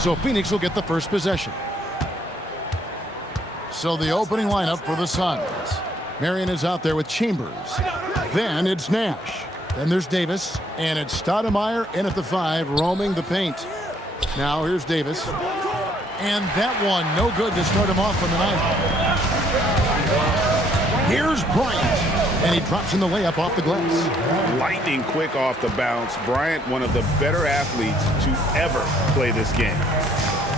So Phoenix will get the first possession. So the opening lineup for the Suns. Marion is out there with Chambers. Then it's Nash. Then there's Davis. And it's Stoudemire in at the 5, roaming the paint. Now here's Davis. And that one, no good to start him off on the night. Here's Bryant. And he drops in the layup off the glass. Lightning quick off the bounce. Bryant, one of the better athletes to ever play this game.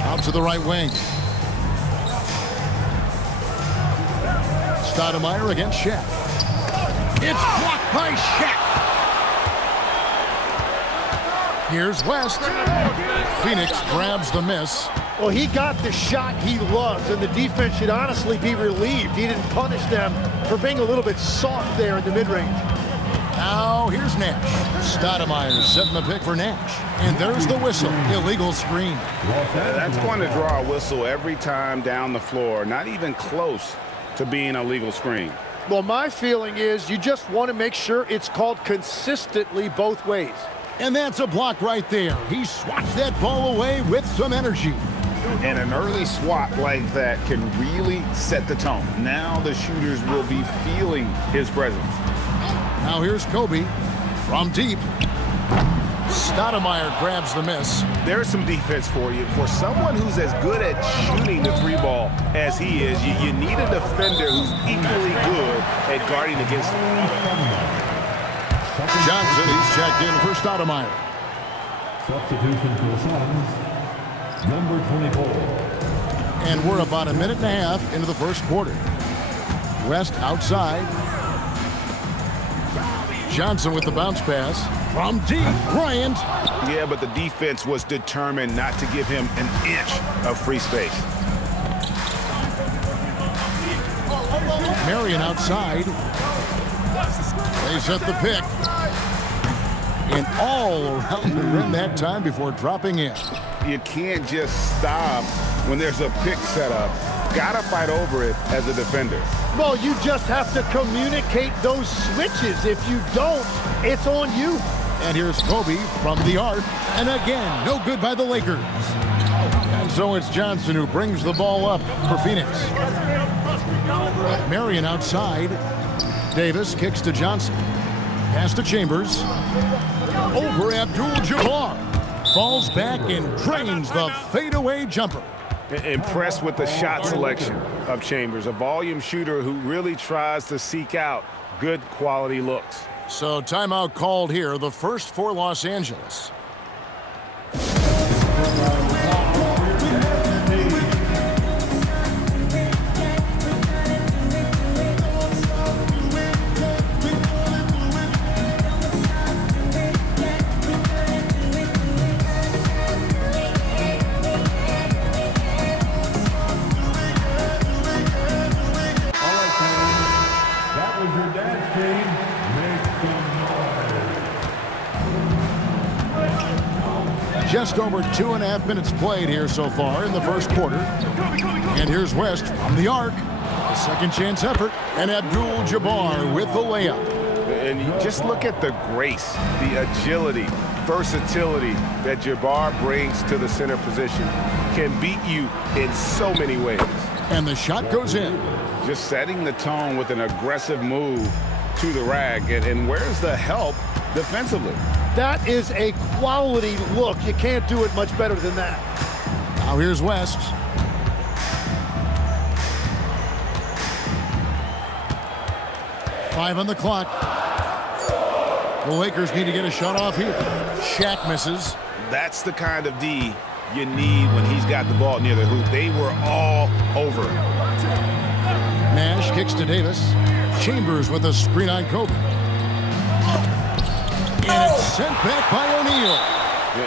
Out to the right wing. Stoudemire against Shaq. It's blocked by Shaq. Here's West. Phoenix grabs the miss. Well, he got the shot he loves, and the defense should honestly be relieved. He didn't punish them for being a little bit soft there in the mid-range. Now here's Nash. Stoudemire setting the pick for Nash. And there's the whistle. Illegal screen. That's going to draw a whistle every time down the floor. Not even close to being a legal screen. Well, my feeling is you just want to make sure it's called consistently both ways. And that's a block right there. He swats that ball away with some energy. And an early swat like that can really set the tone. Now the shooters will be feeling his presence. Now here's Kobe from deep. Stoudemire grabs the miss. There's some defense for you. For someone who's as good at shooting the three ball as he is, you need a defender who's equally good at guarding against him. Johnson, he's checked in for Stoudemire. Substitution for the Suns, number 24. And we're about a minute and a half into the first quarter. West outside. Johnson with the bounce pass. From deep, Bryant. Yeah, but the defense was determined not to give him an inch of free space. Marion outside. They set the pick. And all around the rim that time before dropping in. You can't just stop when there's a pick set up. Gotta fight over it as a defender. Well, you just have to communicate those switches. If you don't, it's on you. And here's Kobe from the arc. And again, no good by the Lakers. And so it's Johnson who brings the ball up for Phoenix. Marion outside. Davis kicks to Johnson. Pass to Chambers. Over Abdul-Jabbar. Falls back and drains the fadeaway jumper. Impressed with the shot selection of Chambers, a volume shooter who really tries to seek out good quality looks. So timeout called here, the first for Los Angeles. Just over 2.5 minutes played here so far in the first quarter. And here's West from the arc. A second chance effort. And Abdul-Jabbar with the layup. And you just look at the grace, the agility, versatility that Jabbar brings to the center position. Can beat you in so many ways. And the shot goes in. Just setting the tone with an aggressive move to the rack. And where's the help defensively? That is a quality look. You can't do it much better than that. Now here's West. Five on the clock. The Lakers need to get a shot off here. Shaq misses. That's the kind of D you need when he's got the ball near the hoop. They were all over him. Nash kicks to Davis. Chambers with a screen on Kobe. And it's sent back by O'Neal.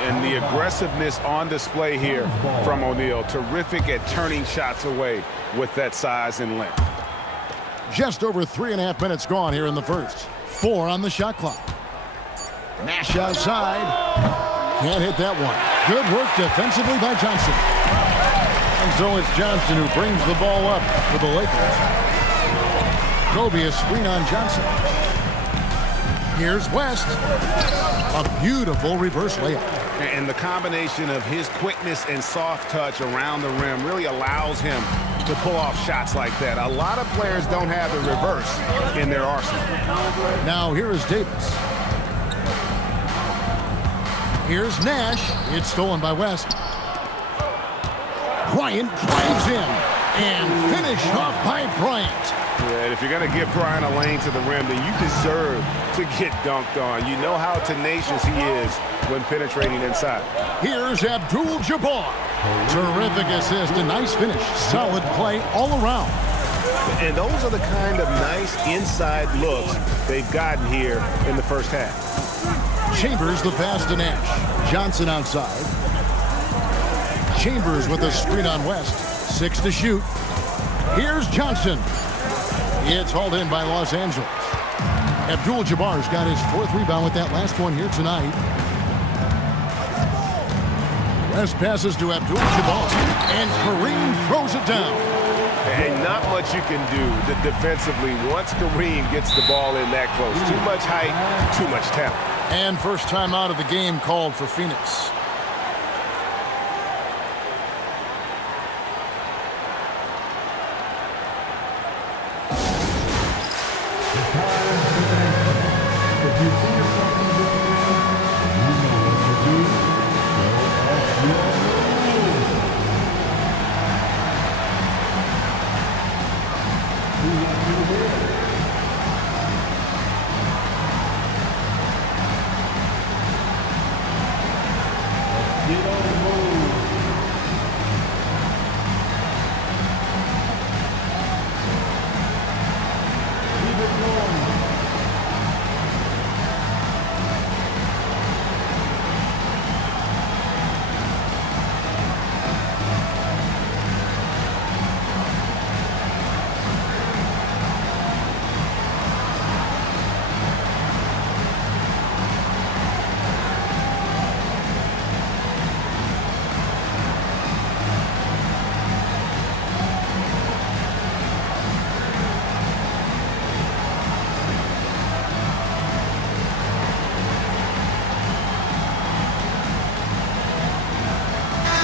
And the aggressiveness on display here from O'Neal. Terrific at turning shots away with that size and length. Just over 3.5 minutes gone here in the first. 4 on the shot clock. Nash outside. Can't hit that one. Good work defensively by Johnson. And so it's Johnson who brings the ball up for the Lakers. Kobe a screen on Johnson. Here's West. A beautiful reverse layup. And the combination of his quickness and soft touch around the rim really allows him to pull off shots like that. A lot of players don't have the reverse in their arsenal. Now here is Davis. Here's Nash. It's stolen by West. Bryant drives in and finished off by Bryant. Yeah, and if you're going to give Bryant a lane to the rim, then you deserve to get dunked on. You know how tenacious he is when penetrating inside. Here's Abdul-Jabbar. Terrific assist, a nice finish. Solid play all around. And those are the kind of nice inside looks they've gotten here in the first half. Chambers the pass to Nash. Johnson outside. Chambers with a screen on West. 6 to shoot. Here's Johnson. It's hauled in by Los Angeles. Abdul-Jabbar's got his 4th rebound with that last one here tonight. West passes to Abdul-Jabbar, and Kareem throws it down. And not much you can do defensively once Kareem gets the ball in that close. Too much height, too much talent. And first time out of the game called for Phoenix.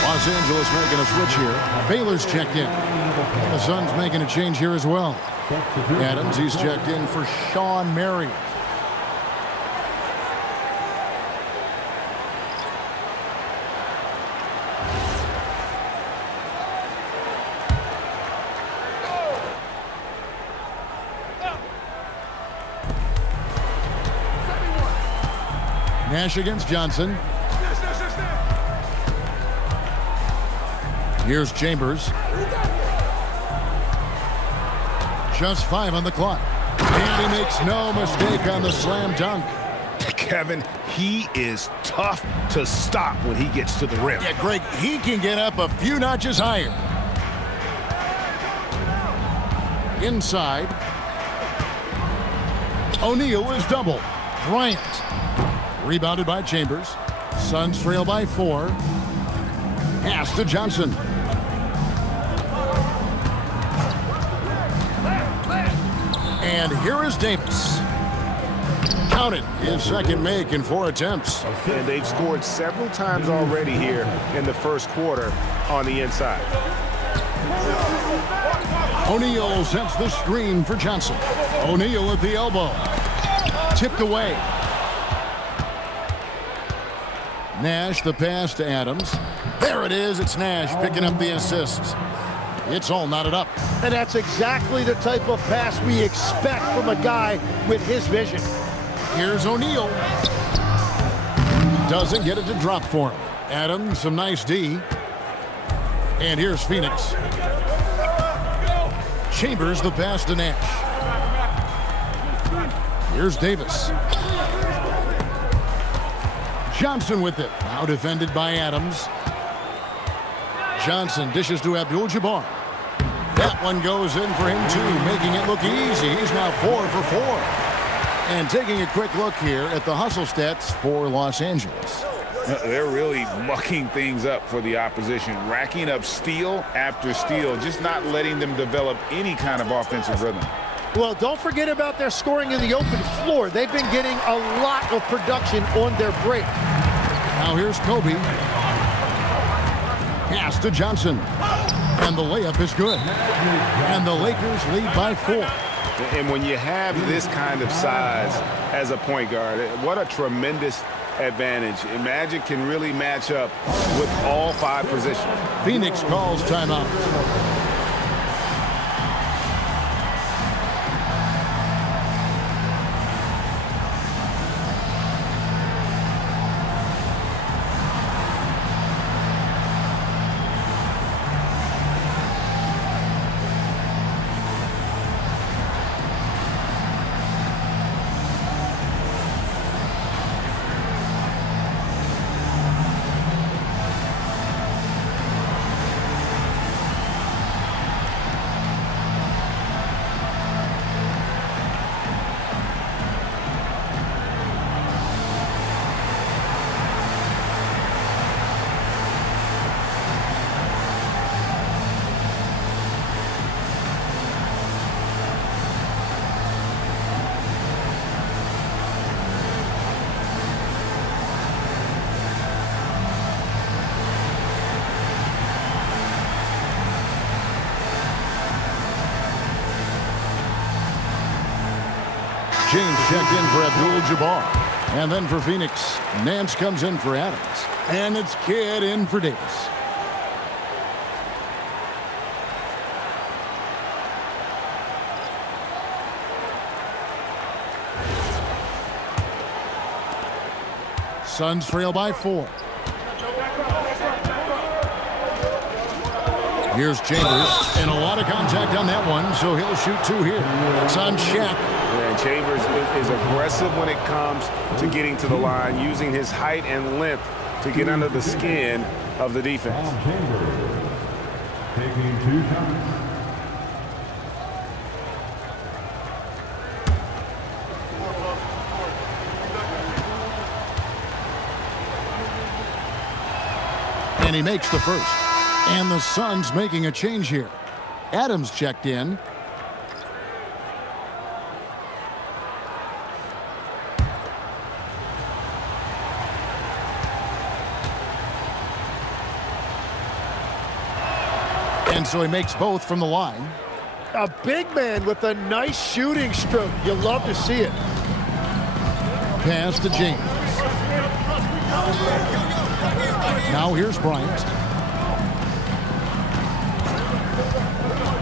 Los Angeles making a switch here. Baylor's checked in. The Suns making a change here as well. Adams, he's checked in for Sean Marion. Nash against Johnson. Here's Chambers. Just 5 on the clock. And he makes no mistake on the slam dunk. Kevin, he is tough to stop when he gets to the rim. Yeah, Greg, he can get up a few notches higher. Inside. O'Neal is double. Bryant. Rebounded by Chambers. Suns trail by 4. Pass to Johnson. And here is Davis. Counted his second make in 4 attempts. And they've scored several times already here in the first quarter on the inside. O'Neal sets the screen for Johnson. O'Neal at the elbow. Tipped away. Nash the pass to Adams. There it is. It's Nash picking up the assist. It's all knotted up. And that's exactly the type of pass we expect from a guy with his vision. Here's O'Neal. Doesn't get it to drop for him. Adams, some nice D. And here's Phoenix. Chambers the pass to Nash. Here's Davis. Johnson with it. Now defended by Adams. Johnson dishes to Abdul-Jabbar. That one goes in for him too, making it look easy. He's now 4 for 4. And taking a quick look here at the hustle stats for Los Angeles. They're really mucking things up for the opposition, racking up steal after steal, just not letting them develop any kind of offensive rhythm. Well, don't forget about their scoring in the open floor. They've been getting a lot of production on their break. Now here's Kobe. Pass to Johnson. And the layup is good. And the Lakers lead by 4. And when you have this kind of size as a point guard, what a tremendous advantage. And Magic can really match up with all 5 positions. Phoenix calls timeout. James checked in for Abdul-Jabbar. And then for Phoenix, Nance comes in for Adams. And it's Kidd in for Davis. Suns trail by 4. Here's Chambers, and a lot of contact on that one, so he'll shoot 2 here. It's on Shaq. And Chambers is aggressive when it comes to getting to the line, using his height and length to get under the skin of the defense. Chambers taking 2 shots. And he makes the first. And the Suns making a change here. Adams checked in. And so he makes both from the line. A big man with a nice shooting stroke. You'll love to see it. Pass to James. Now here's Bryant.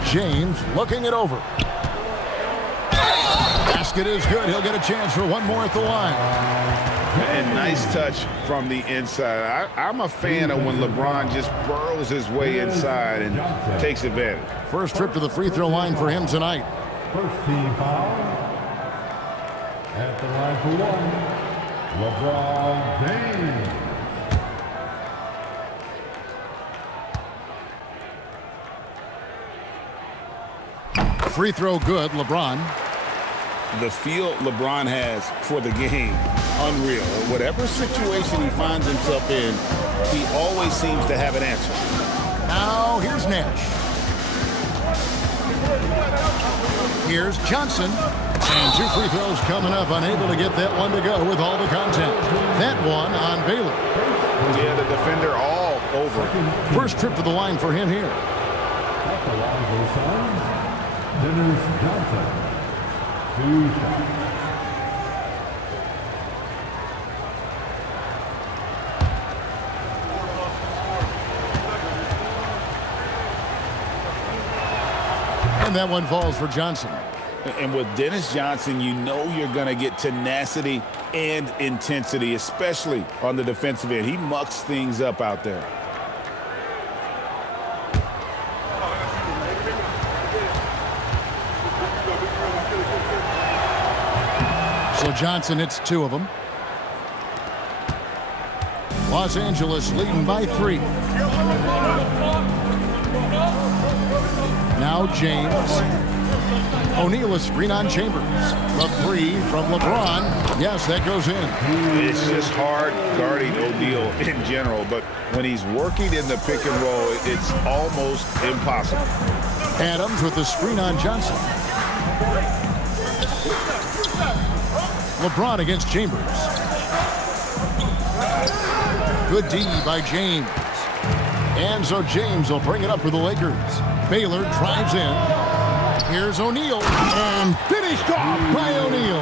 James looking it over. Basket is good. He'll get a chance for one more at the line. And nice touch from the inside. I'm a fan of when LeBron just burrows his way inside and takes advantage. First trip to the free throw line for him tonight. First team foul. At the line for 1, LeBron James. Free throw good, LeBron. The feel LeBron has for the game, unreal. Whatever situation he finds himself in, he always seems to have an answer. Now here's Nash. Here's Johnson. And 2 free throws coming up, unable to get that one to go with all the contact. That one on Baylor. Yeah, the defender all over. First trip to the line for him here. At the line for the Suns, Dennis Johnson. 2 shots. And that one falls for Johnson. And with Dennis Johnson, you know you're going to get tenacity and intensity, especially on the defensive end. He mucks things up out there. So Johnson hits 2 of them. Los Angeles leading by 3. Now James. O'Neal a screen on Chambers. The 3 from LeBron. Yes, that goes in. It's just hard guarding O'Neal in general, but when he's working in the pick and roll, it's almost impossible. Adams with the screen on Johnson. LeBron against Chambers. Good D by James. And so James will bring it up for the Lakers. Baylor drives in. Here's O'Neal. And finished off by O'Neal.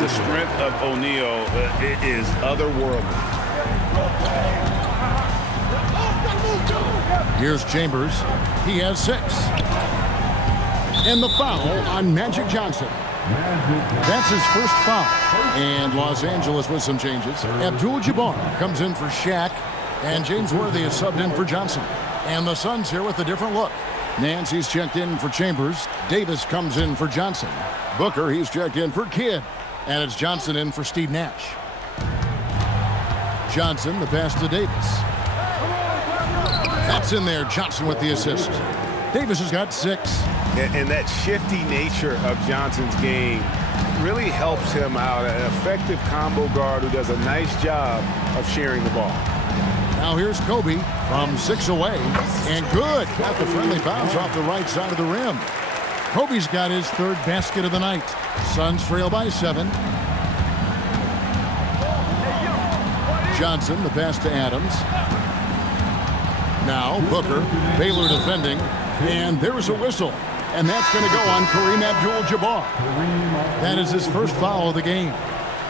The strength of O'Neal is otherworldly. Here's Chambers. He has 6. And the foul on Magic Johnson. That's his first foul. And Los Angeles with some changes. Abdul-Jabbar comes in for Shaq. And James Worthy is subbed in for Johnson. And the Suns here with a different look. Nancy's checked in for Chambers. Davis comes in for Johnson. Booker, he's checked in for Kidd. And it's Johnson in for Steve Nash. Johnson, the pass to Davis. That's in there. Johnson with the assist. Davis has got 6. And that shifty nature of Johnson's game really helps him out. An effective combo guard who does a nice job of sharing the ball. Now here's Kobe from 6 away. And good. Got the friendly bounce off the right side of the rim. Kobe's got his 3rd basket of the night. Suns trail by 7. Johnson, the pass to Adams. Now Booker, Baylor defending. And there's a whistle. And that's going to go on Kareem Abdul-Jabbar. That is his first foul of the game.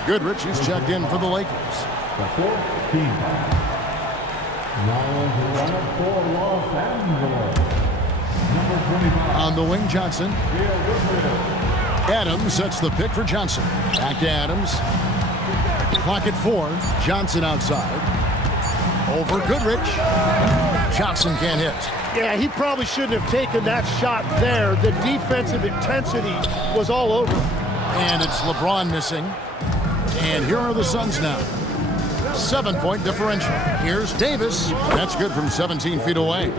Goodrich is checked in for the Lakers. The 4th team. Now for Los Angeles. Number 25. On the wing, Johnson. Adams sets the pick for Johnson. Back to Adams. Clock at 4. Johnson outside. Over Goodrich. Johnson can't hit. Yeah, he probably shouldn't have taken that shot there. The defensive intensity was all over. And it's LeBron missing. And here are the Suns now. 7-point differential. Here's Davis. That's good from 17 feet away.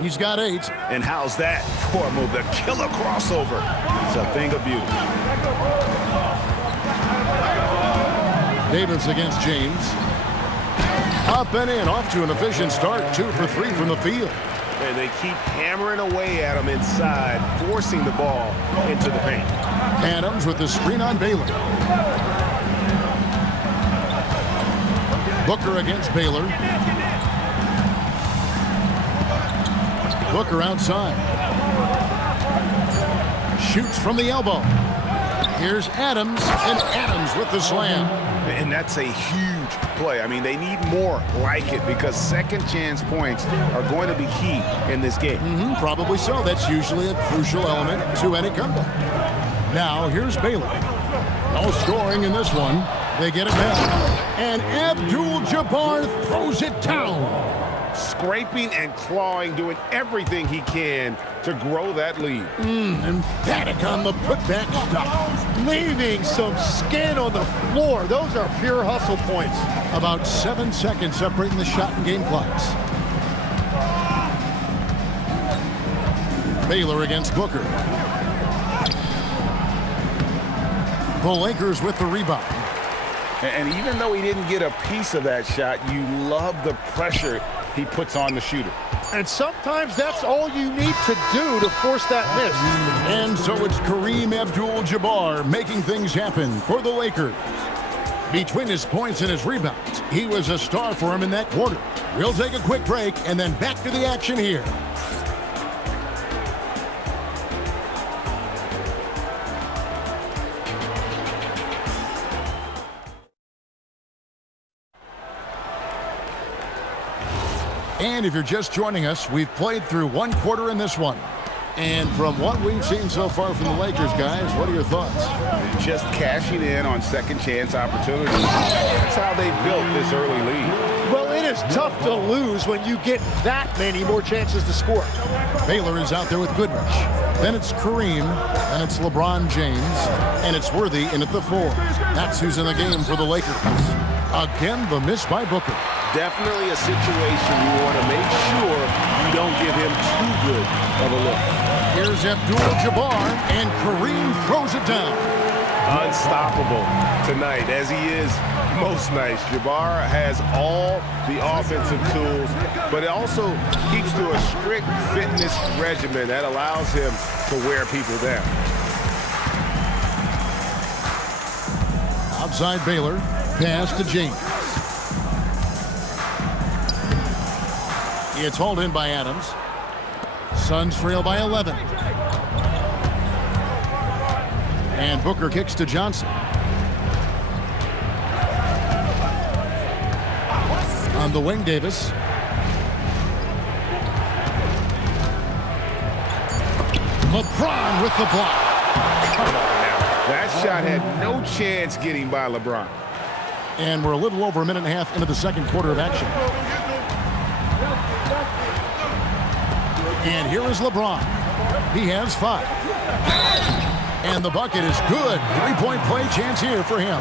He's got 8. And how's that for a move? The killer crossover. It's a thing of beauty. Davis against James. Up and in. Off to an efficient start. 2 for 3 from the field. And they keep hammering away at him inside, forcing the ball into the paint. Adams with the screen on Baylor. Booker against Baylor. Booker outside. Shoots from the elbow. Here's Adams, and Adams with the slam. And that's a huge play. I mean, they need more like it because second chance points are going to be key in this game. Probably so. That's usually a crucial element to any comeback. Now, here's Baylor. No scoring in this one. They get it back. And Abdul-Jabbar throws it down. Scraping and clawing, doing everything he can to grow that lead. Emphatic on the putback stuff. Leaving some skin on the floor. Those are pure hustle points. About 7 seconds separating the shot and game clocks. Baylor against Booker. The Lakers with the rebound. And even though he didn't get a piece of that shot, you love the pressure he puts on the shooter. And sometimes that's all you need to do to force that miss. And so it's Kareem Abdul-Jabbar making things happen for the Lakers. Between his points and his rebounds, he was a star for him in that quarter. We'll take a quick break and then back to the action here. And if you're just joining us, we've played through 1 quarter in this one. And from what we've seen so far from the Lakers, guys, what are your thoughts? Just cashing in on second chance opportunities. That's how they built this early lead. Well, it is tough to lose when you get that many more chances to score. Baylor is out there with Goodrich. Then it's Kareem, and it's LeBron James, and it's Worthy in at the 4. That's who's in the game for the Lakers. Again, the miss by Booker. Definitely a situation you want to make sure you don't give him too good of a look. Here's Abdul-Jabbar, and Kareem throws it down. Unstoppable tonight, as he is most nights. Jabbar has all the offensive tools, but it also keeps to a strict fitness regimen that allows him to wear people down. Outside Baylor. Pass to James. It's hauled in by Adams. Suns trail by 11. And Booker kicks to Johnson. On the wing, Davis. LeBron with the block. Come on now. That shot had no chance getting by LeBron. And we're a little over a minute and a half into the second quarter of action. And here is LeBron. He has 5. And the bucket is good. 3-point play chance here for him.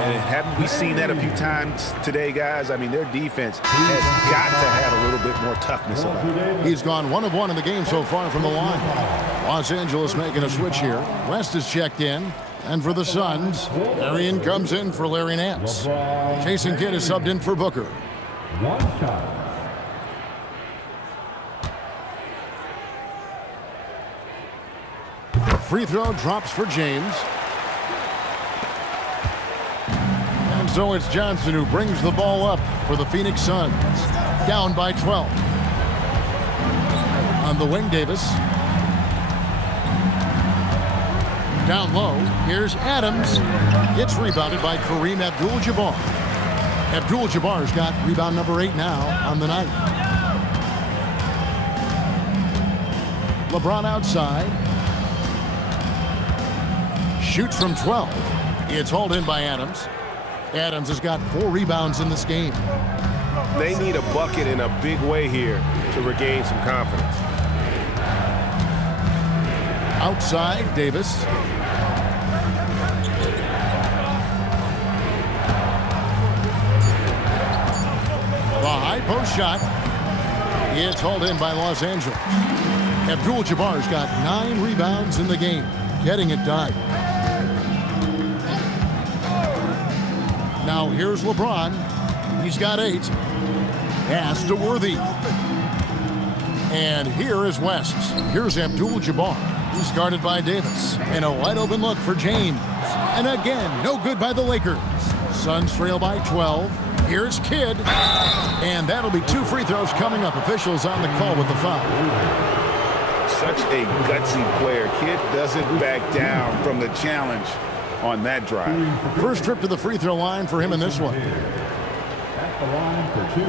And haven't we seen that a few times today, guys? I mean, their defense has got to have a little bit more toughness about it. He's gone 1 of 1 in the game so far from the line. Los Angeles making a switch here. West is checked in. And for the Suns, Marion comes in for Larry Nance. Jason Kidd is subbed in for Booker. One shot. Free throw drops for James. And so it's Johnson who brings the ball up for the Phoenix Suns. Down by 12. On the wing, Davis. Down low, here's Adams. It's rebounded by Kareem Abdul-Jabbar. Abdul-Jabbar's got rebound number 8 now on the night. LeBron outside. Shoots from 12. It's hauled in by Adams. Adams has got 4 rebounds in this game. They need a bucket in a big way here to regain some confidence. Outside, Davis. The high post shot. It's hauled in by Los Angeles. Abdul-Jabbar's got 9 rebounds in the game, getting it done. Now here's LeBron. He's got 8. Pass to Worthy. And here is West. Here's Abdul-Jabbar. He's guarded by Davis. And a wide open look for James. And again, no good by the Lakers. Suns trail by 12. Here's Kidd. And that'll be 2 free throws coming up. Officials on the call with the foul. Such a gutsy player. Kidd doesn't back down from the challenge on that drive. First trip to the free throw line for him in this one. At the line for 2.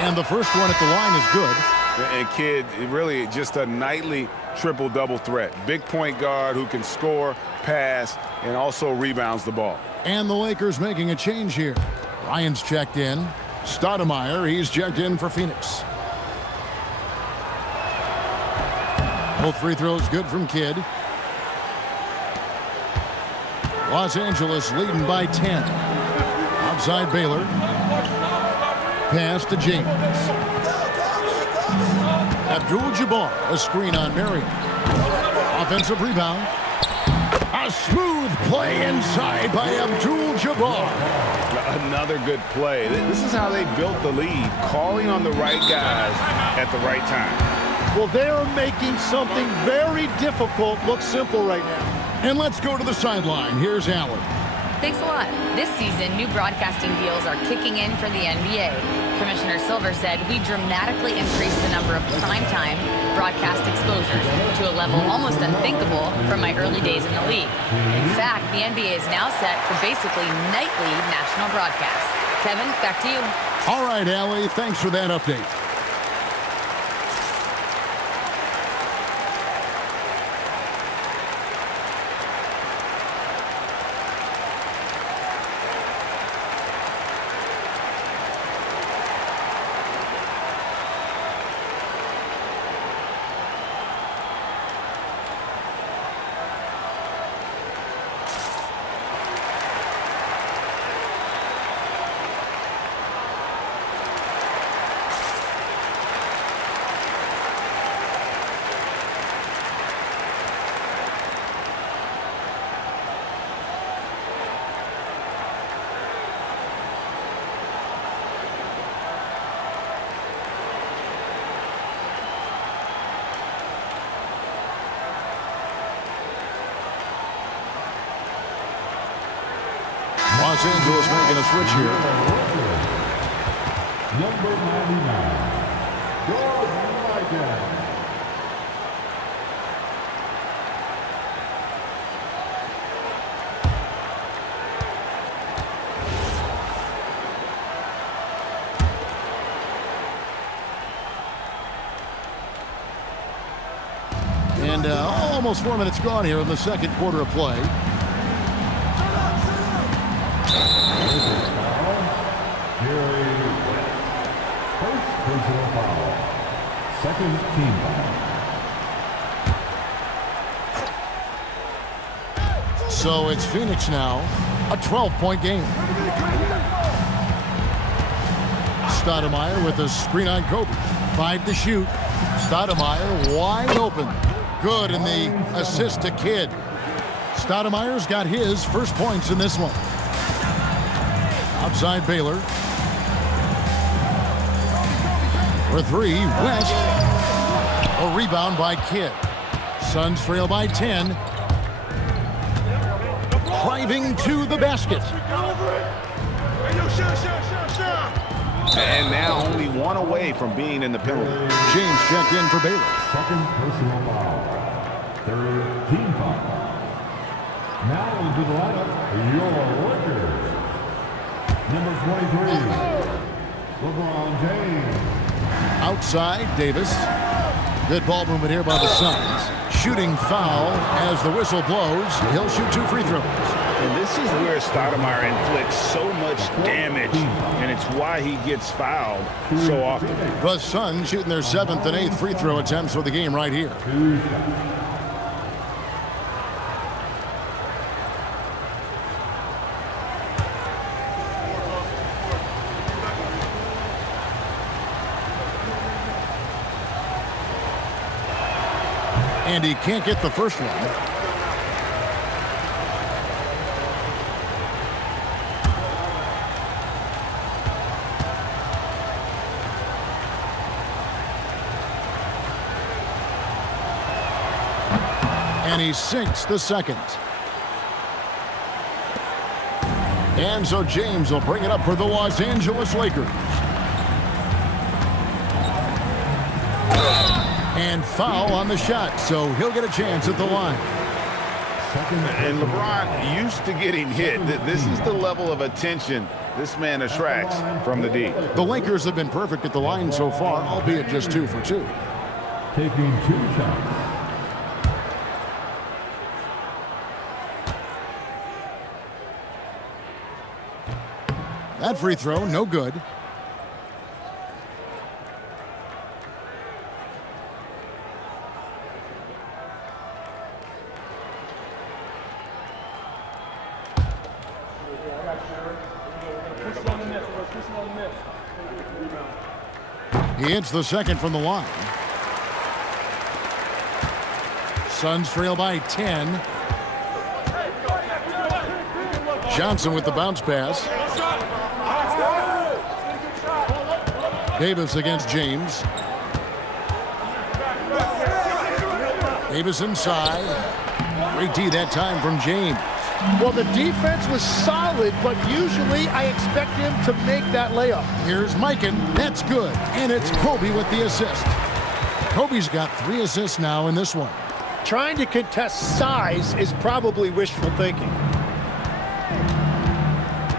And the first one at the line is good. And Kidd, really just a nightly triple-double threat. Big point guard who can score, pass, and also rebounds the ball. And the Lakers making a change here. Ryan's checked in. Stoudemire, he's checked in for Phoenix. Both free throws good from Kidd. Los Angeles leading by 10. Outside Baylor. Pass to James. Abdul-Jabbar, a screen on Marion. Offensive rebound. A smooth play inside by Abdul-Jabbar. Another good play. This is how they built the lead, calling on the right guys at the right time. Well, they're making something very difficult look simple right now. And let's go to the sideline. Here's Allen. Thanks a lot. This season, new broadcasting deals are kicking in for the NBA. Commissioner Silver said we dramatically increased the number of primetime broadcast exposures to a level almost unthinkable from my early days in the league. In fact, the NBA is now set for basically nightly national broadcasts. Kevin, back to you. All right, Allie, thanks for that update. Los Angeles making a switch here. Number 99, George Mikan. And almost 4 minutes gone here in the second quarter of play. Jerry West. First personal foul. Second team foul. So it's Phoenix now, a 12-point game. Stoudemire with a screen on Kobe. 5 to shoot. Stoudemire wide open. Good in the assist to Kidd. Stoudemire's got his first points in this one. Outside Baylor. For 3, West. A rebound by Kidd. Suns trail by 10. Driving to the basket. And now only one away from being in the penalty. James checked in for Baylor. Second personal foul. Third team foul. Now into the lineup, your Lakers. Number 23, LeBron James. Outside, Davis. Good ball movement here by the Suns. Shooting foul as the whistle blows. He'll shoot 2 free throws. And this is where Stoudemire inflicts so much damage, and it's why he gets fouled so often. The Suns shooting their 7th and 8th free throw attempts for the game right here. And he can't get the first one. And he sinks the second. And so James will bring it up for the Los Angeles Lakers. And foul on the shot, so he'll get a chance at the line. And LeBron used to getting hit. This is the level of attention this man attracts from the D. The Lakers have been perfect at the line so far, albeit just 2 for 2. Taking 2 shots. That free throw, no good. He hits the second from the line. Suns trail by 10. Johnson with the bounce pass. Davis against James. Davis inside. Great D that time from James. Well, the defense was solid, but usually I expect him to make that layup. Here's Mikan. That's good. And it's Kobe with the assist. Kobe's got 3 assists now in this one. Trying to contest size is probably wishful thinking.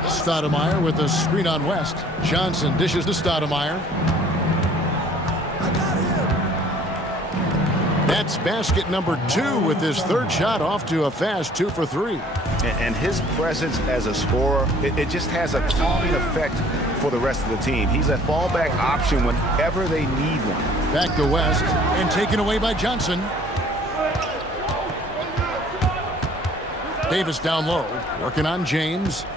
Stoudemire with a screen on West. Johnson dishes to Stoudemire. That's basket number 2 with his 3rd shot off to a fast 2 for 3. And his presence as a scorer, it just has a calming effect for the rest of the team. He's a fallback option whenever they need one. Back to West and taken away by Johnson. Davis down low, working on James.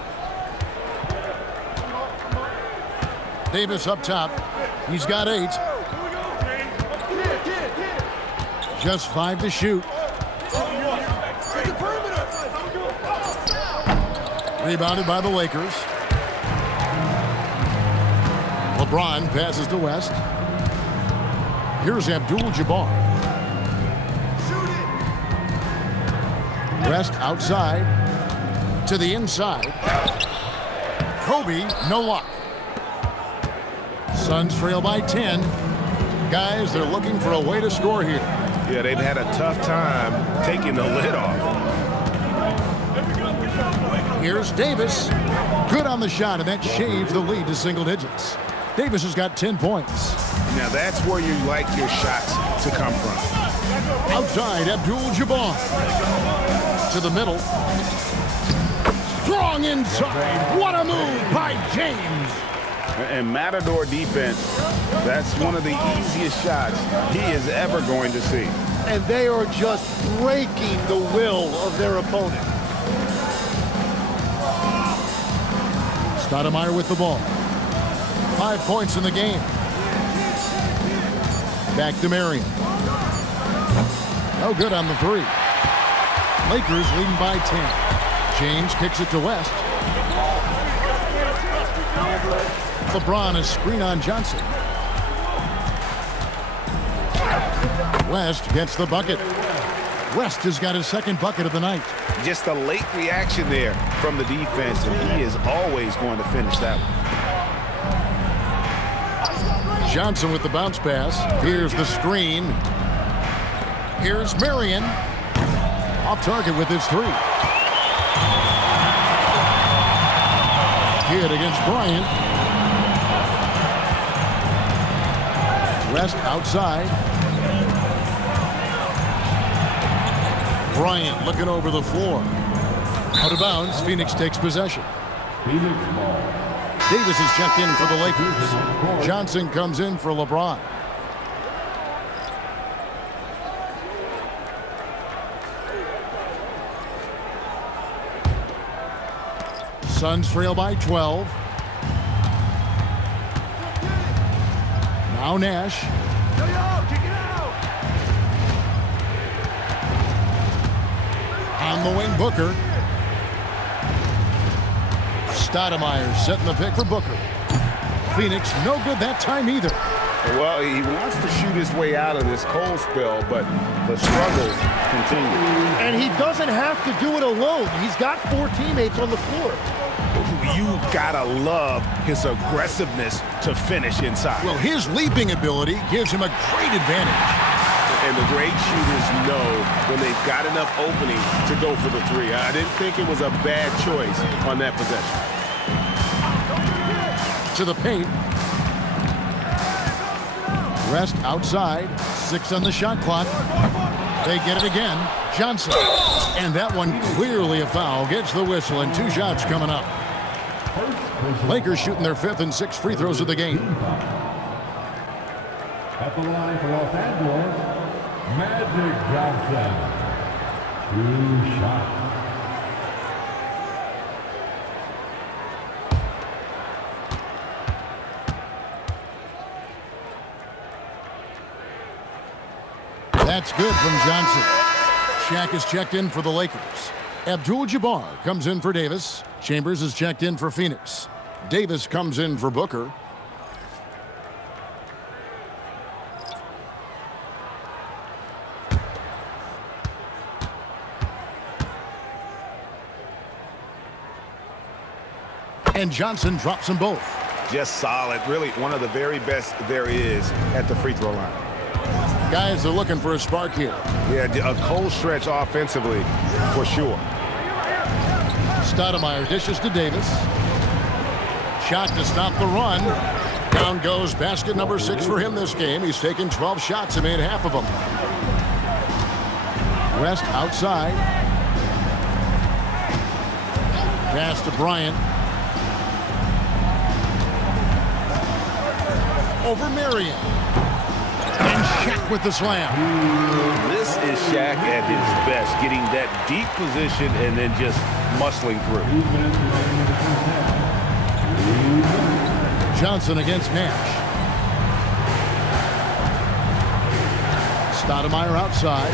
Davis up top. He's got 8. Just 5 to shoot. Rebounded by the Lakers. LeBron passes to West. Here's Abdul-Jabbar. West outside to the inside. Kobe, no luck. Suns trail by 10. Guys, they're looking for a way to score here. Yeah, they've had a tough time taking the lid off. Here's Davis. Good on the shot, and that shaves the lead to single digits. Davis has got 10 points. Now that's where you like your shots to come from. Outside, Abdul-Jabbar. To the middle. Strong inside. What a move by James. And Matador defense, that's one of the easiest shots he is ever going to see. And they are just breaking the will of their opponent. Stoudemire with the ball. 5 points in the game. Back to Marion. No good on the three. Lakers leading by 10. James kicks it to West. LeBron is screen on Johnson. West gets the bucket. West has got his second bucket of the night. Just a late reaction there from the defense, and he is always going to finish that one. Johnson with the bounce pass. Here's the screen. Here's Marion. Off target with his three. Kidd against Bryant. West outside. Bryant looking over the floor. Out of bounds. Phoenix takes possession. Phoenix ball. Davis is checked in for the Lakers. Johnson comes in for LeBron. Suns trail by 12. Now Nash. On the wing, Booker. Stoudemire setting the pick for Booker. Phoenix, no good that time either. Well, he wants to shoot his way out of this cold spell, but the struggles continue. And he doesn't have to do it alone. He's got 4 teammates on the floor. You gotta love his aggressiveness to finish inside. Well, his leaping ability gives him a great advantage. And the great shooters know when they've got enough opening to go for the three. I didn't think it was a bad choice on that possession. To the paint. West outside. 6 on the shot clock. They get it again. Johnson. And that one clearly a foul. Gets the whistle and 2 shots coming up. Lakers shooting their 5th and 6th free throws of the game. At the line for Los Angeles, Magic Johnson. 2 shots. That's good from Johnson. Shaq is checked in for the Lakers. Abdul-Jabbar comes in for Davis. Chambers is checked in for Phoenix. Davis comes in for Booker. And Johnson drops them both. Just solid. Really one of the very best there is at the free throw line. Guys are looking for a spark here. Yeah, a cold stretch offensively for sure. Stoudemire dishes to Davis. Shot to stop the run. Down goes basket number 6 for him this game. He's taken 12 shots and made half of them. West outside. Pass to Bryant. Over Marion. And Shaq with the slam. This is Shaq at his best, getting that deep position and then just muscling through. Johnson against Nash. Stoudemire outside.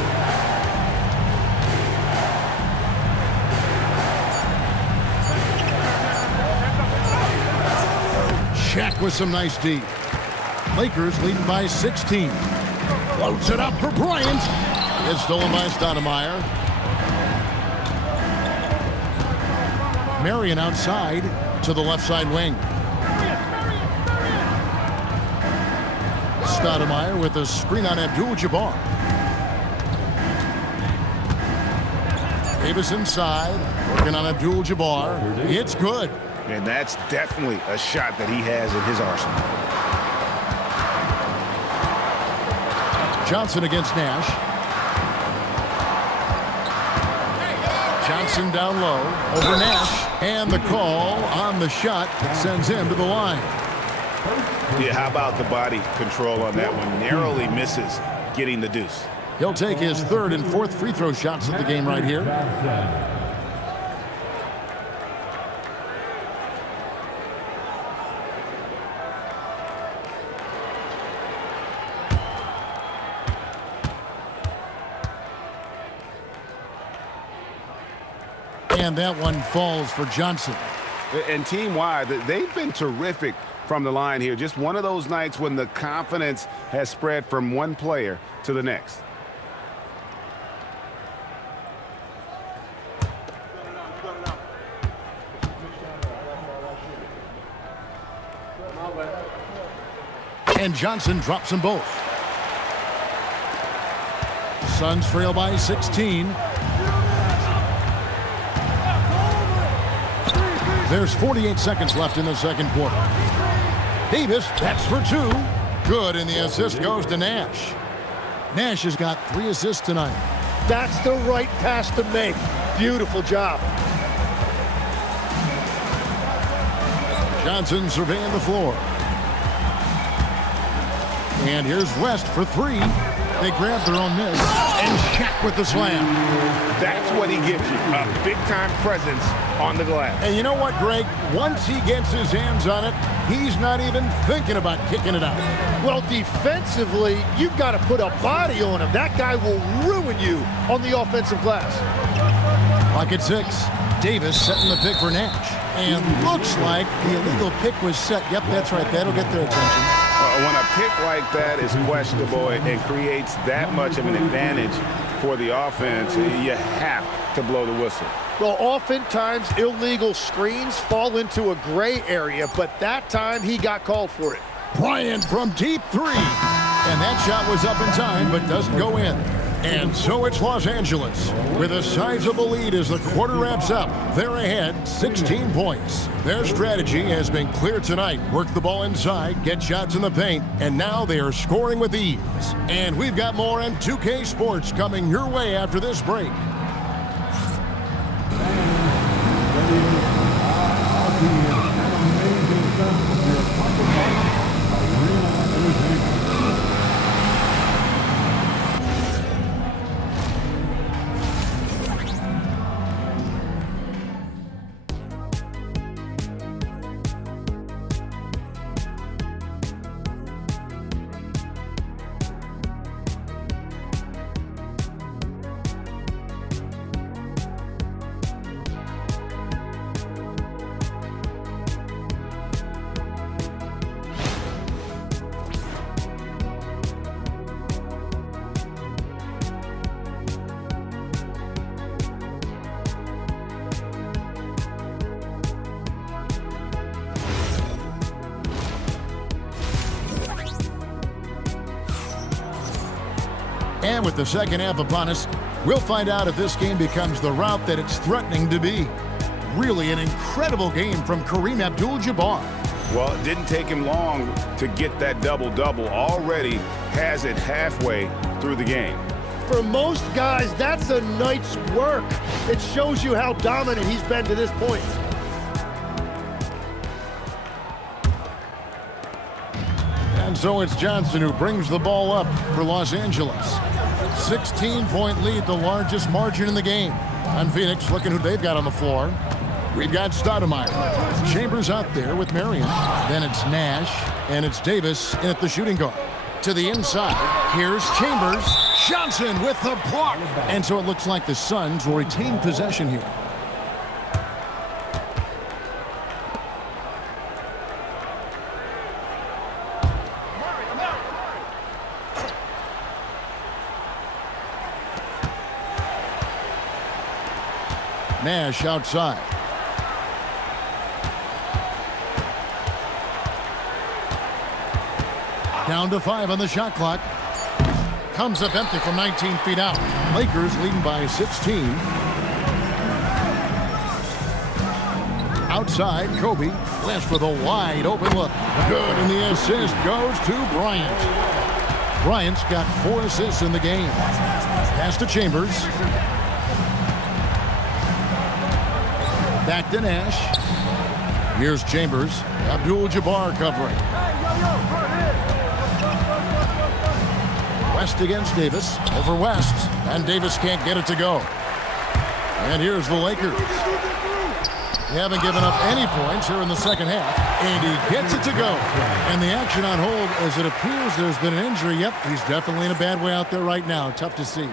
Shaq with some nice D. Lakers leading by 16. Floats it up for Bryant. It's stolen by Stoudemire. Marion outside. to the left side wing. Stoudemire with a screen on Abdul-Jabbar. Davis inside, working on Abdul-Jabbar. It's good. And that's definitely a shot that he has in his arsenal. Johnson against Nash. Johnson down low, over Nash, and the call on the shot sends him to the line. Yeah, how about the body control on that one? Narrowly misses getting the deuce. He'll take his third and fourth free throw shots at the game right here. And that one falls for Johnson. And team-wide, they've been terrific from the line here. Just one of those nights when the confidence has spread from one player to the next. And Johnson drops them both. Suns trail by 16. There's 48 seconds left in the second quarter. Davis, that's for two. Good, and the assist goes to Nash. Nash has got 3 assists tonight. That's the right pass to make. Beautiful job. Johnson surveying the floor. And here's West for 3. They grab their own miss. And Shaq with the slam. That's what he gives you, a big-time presence on the glass. And you know what, Greg? Once he gets his hands on it, he's not even thinking about kicking it out. Well, defensively, you've got to put a body on him. That guy will ruin you on the offensive glass. Clock at 6. Davis setting the pick for Nash. And looks like the illegal pick was set. Yep, that's right. That'll get their attention. When a pick like that is questionable and creates that much of an advantage for the offense, you have to blow the whistle. Well, oftentimes illegal screens fall into a gray area, but that time he got called for it. Bryant from deep 3. And that shot was up in time, but doesn't go in. And so it's Los Angeles with a sizable lead as the quarter wraps up. They're ahead 16 points. Their strategy has been clear tonight. Work the ball inside, get shots in the paint, and now they are scoring with ease. And we've got more on 2K Sports coming your way after this break. And with the second half upon us, we'll find out if this game becomes the route that it's threatening to be. Really an incredible game from Kareem Abdul-Jabbar. Well, it didn't take him long to get that double-double. Already has it halfway through the game. For most guys, that's a night's work. It shows you how dominant he's been to this point. And so it's Johnson who brings the ball up for Los Angeles. 16-point lead, the largest margin in the game. On Phoenix, looking who they've got on the floor. We've got Stoudemire. Chambers out there with Marion. Then it's Nash, and it's Davis in at the shooting guard. To the inside, here's Chambers. Johnson with the block. And so it looks like the Suns will retain possession here. Nash outside. Down to 5 on the shot clock. Comes up empty from 19 feet out. Lakers leading by 16. Outside, Kobe left with a wide open look. Good, and the assist goes to Bryant. Bryant's got 4 assists in the game. Pass to Chambers. Back to Nash. Here's Chambers. Abdul-Jabbar covering. West against Davis. Over West. And Davis can't get it to go. And here's the Lakers. They haven't given up any points here in the second half. And he gets it to go. And the action on hold as it appears there's been an injury. Yep, he's definitely in a bad way out there right now. Tough to see.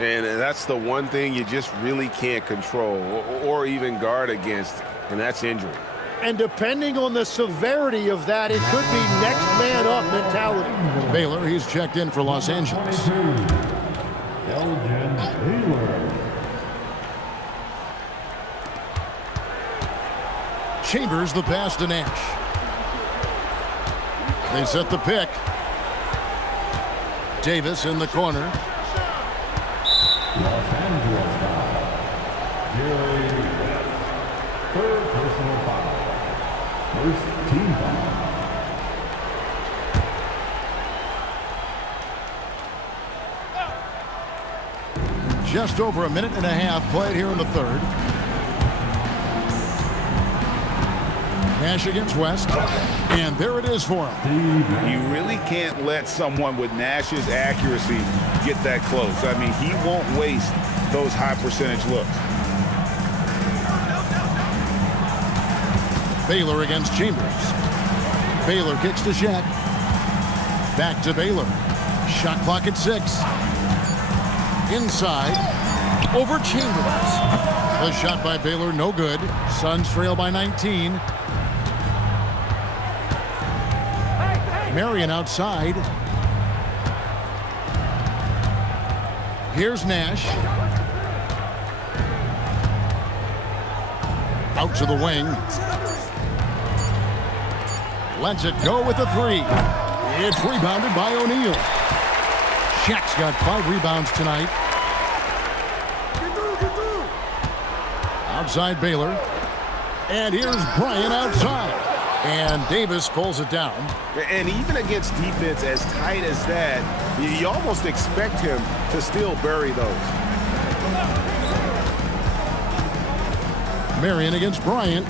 And that's the one thing you just really can't control or even guard against, and that's injury. And depending on the severity of that, it could be next man up mentality. Baylor, he's checked in for Los Angeles. Elgin Baylor. Chambers the pass to Nash. They set the pick. Davis in the corner. Los Angeles foul. Jerry West. 3rd personal foul. 1st team foul. Just over a minute and a half played here in the 3rd. Nash against West. And there it is for him. You really can't let someone with Nash's accuracy get that close. I mean, he won't waste those high percentage looks. Baylor against Chambers. Baylor kicks to Shaq. Back to Baylor. Shot clock at 6. Inside. Over Chambers. The shot by Baylor, no good. Suns trail by 19. Marion outside. Here's Nash. Out to the wing. Lets it go with a 3. It's rebounded by O'Neal. Shaq's got 5 rebounds tonight. Outside Baylor. And here's Bryant outside. And Davis pulls it down. And even against defense as tight as that, you almost expect him to still bury those. Marion against Bryant.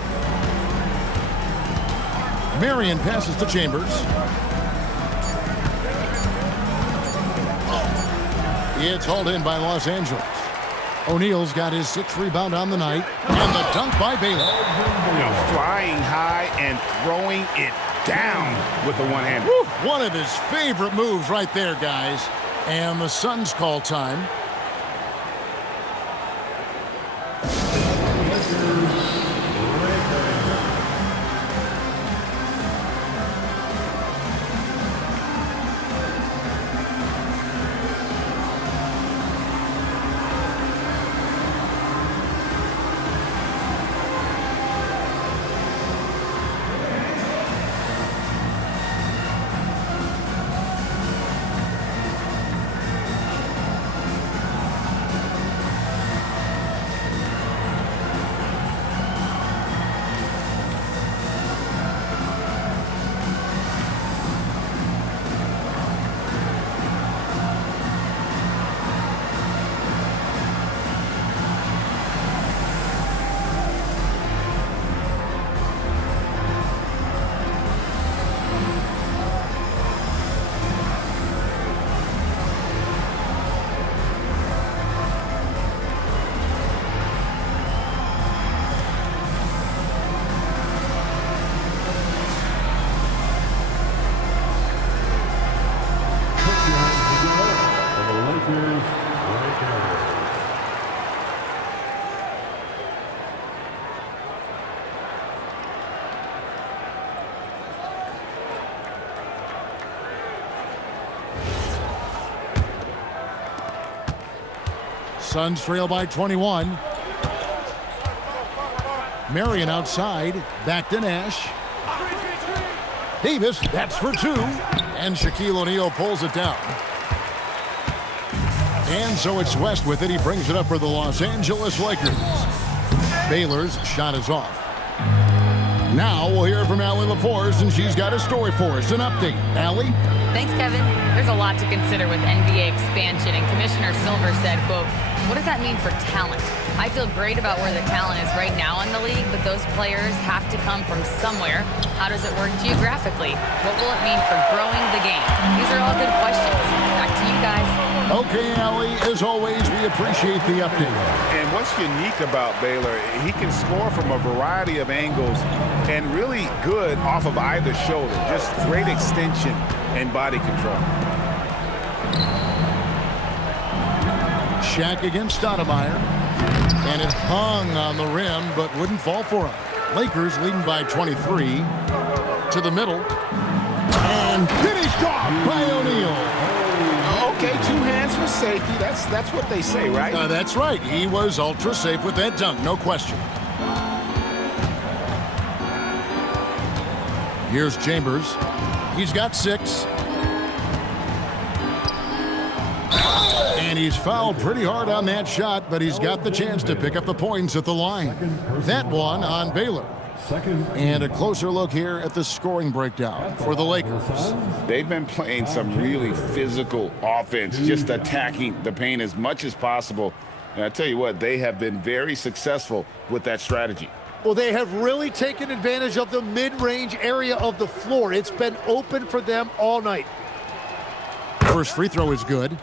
Marion passes to Chambers. It's hauled in by Los Angeles. O'Neal's got his 6th rebound on the night. And the dunk by Baylor. Flying high and throwing it down with the one-hand. One of his favorite moves right there, guys. And the Suns call time. Suns trail by 21. Marion outside. Back to Nash. Davis, that's for 2. And Shaquille O'Neal pulls it down. And so it's West with it. He brings it up for the Los Angeles Lakers. Baylor's shot is off. Now we'll hear from Allie LaForce, and she's got a story for us. An update. Allie? Thanks, Kevin. There's a lot to consider with NBA expansion, and Commissioner Silver said, quote, "What does that mean for talent? I feel great about where the talent is right now in the league, but those players have to come from somewhere. How does it work geographically? What will it mean for growing the game?" These are all good questions. Back to you guys. Okay, Allie, as always, we appreciate the update. And what's unique about Baylor, he can score from a variety of angles and really good off of either shoulder. Just great extension and body control. Shaq against Stoudemire. And it hung on the rim, but wouldn't fall for him. Lakers leading by 23. To the middle. And finished off by O'Neal. Okay, 2 hands for safety. That's what they say, right? That's right. He was ultra safe with that dunk, no question. Here's Chambers. He's got 6. And he's fouled pretty hard on that shot, but he's got the chance to pick up the points at the line. That one on Baylor. And a closer look here at the scoring breakdown for the Lakers. They've been playing some really physical offense, just attacking the paint as much as possible. And I tell you what, they have been very successful with that strategy. Well, they have really taken advantage of the mid-range area of the floor. It's been open for them all night. First free throw is good.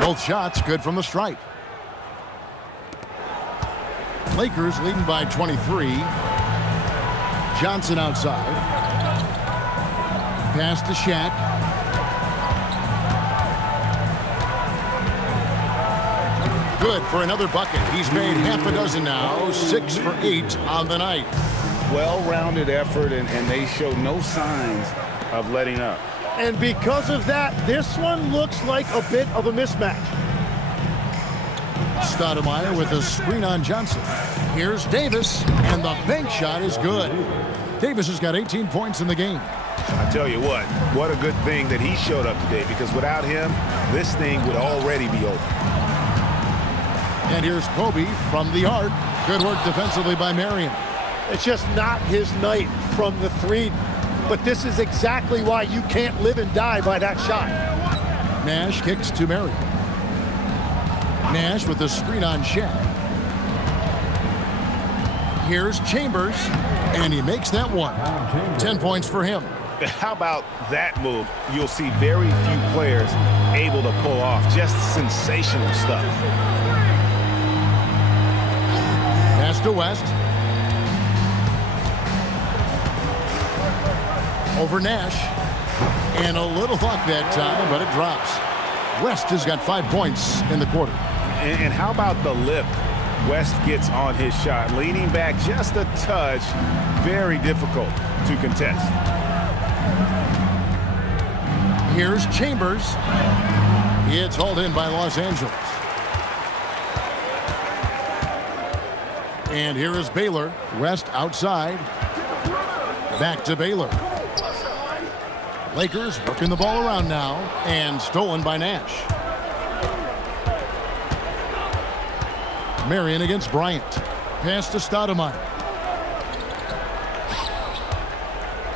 Both shots good from the stripe. Lakers leading by 23. Johnson outside. Pass to Shaq. Good for another bucket. He's made half a dozen now. 6 for 8 on the night. Well-rounded effort, and they show no signs of letting up. And because of that, this one looks like a bit of a mismatch. Stoudemire with a screen on Johnson. Here's Davis, and the bank shot is good. Davis has got 18 points in the game. I tell you what a good thing that he showed up today, because without him, this thing would already be over. And here's Kobe from the arc. Good work defensively by Marion. It's just not his night from the 3. But this is exactly why you can't live and die by that shot. Nash kicks to Marion. Nash with the screen on Shaq. Here's Chambers, and he makes that one. 10 points for him. How about that move? You'll see very few players able to pull off. Just sensational stuff. Pass to West. Over Nash. And a little luck that time, but it drops. West has got 5 points in the quarter. And how about the lift West gets on his shot? Leaning back just a touch. Very difficult to contest. Here's Chambers. It's hauled in by Los Angeles. And here is Baylor. West outside. Back to Baylor. Lakers working the ball around now, and stolen by Nash. Marion against Bryant. Pass to Stoudemire.